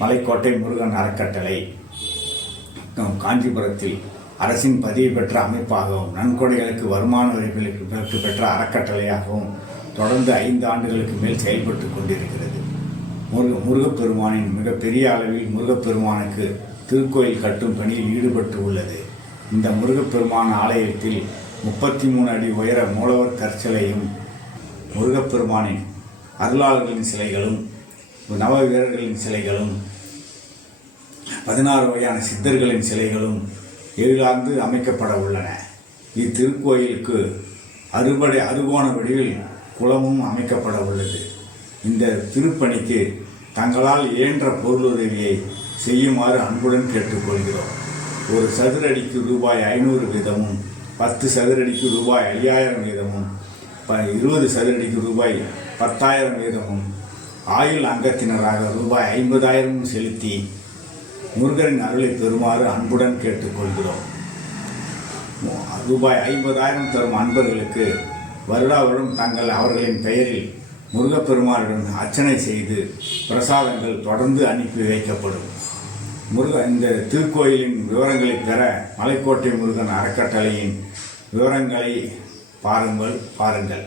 மலைக்கோட்டை முருகன் அறக்கட்டளை காஞ்சிபுரத்தில் அரசின் பதிவு பெற்ற அமைப்பாகவும் நன்கொடைகளுக்கு வருமான வரிகளுக்கு பெற்ற அறக்கட்டளையாகவும் தொடர்ந்து 5 ஆண்டுகளுக்கு மேல் செயல்பட்டு கொண்டிருக்கிறது. முருகப்பெருமானின் மிகப்பெரிய அளவில் முருகப்பெருமானுக்கு திருக்கோயில் கட்டும் பணியில் ஈடுபட்டு உள்ளது. இந்த முருகப்பெருமான் ஆலயத்தில் 33 அடி உயர மூலவர் கற்சிலையும் முருகப்பெருமானின் அருளாளர்களின் சிலைகளும் நவ வீரர்களின் சிலைகளும் 16 வகையான சித்தர்களின் சிலைகளும் எழிலார்ந்து அமைக்கப்பட உள்ளன. இத்திருக்கோயிலுக்கு அறுகோண வடிவில் குளமும் அமைக்கப்பட உள்ளது. இந்த திருப்பணிக்கு தங்களால் இயன்ற பொருளுதவியை செய்யுமாறு அன்புடன் கேட்டுக்கொள்கிறோம். ஒரு சதுரடிக்கு ரூபாய் 500 வீதமும் 10 சதுரடிக்கு ரூபாய் 5000 வீதமும் 20 சதுரடிக்கு ரூபாய் 10,000 வீதமும் ஆயுள் அங்கத்தினராக ரூபாய் 50,000 செலுத்தி முருகனின் அருளை பெறுமாறு அன்புடன் கேட்டுக்கொள்கிறோம். ரூபாய் 50,000 தரும் அன்பர்களுக்கு வருடாவரும் அவர்களின் பெயரில் முருகப்பெருமானிடம் அர்ச்சனை செய்து பிரசாதங்கள் தொடர்ந்து அனுப்பி வைக்கப்படும். இந்த திருக்கோயிலின் விவரங்களை பெற மலைக்கோட்டை முருகன் அறக்கட்டளையின் விவரங்களை பாருங்கள்.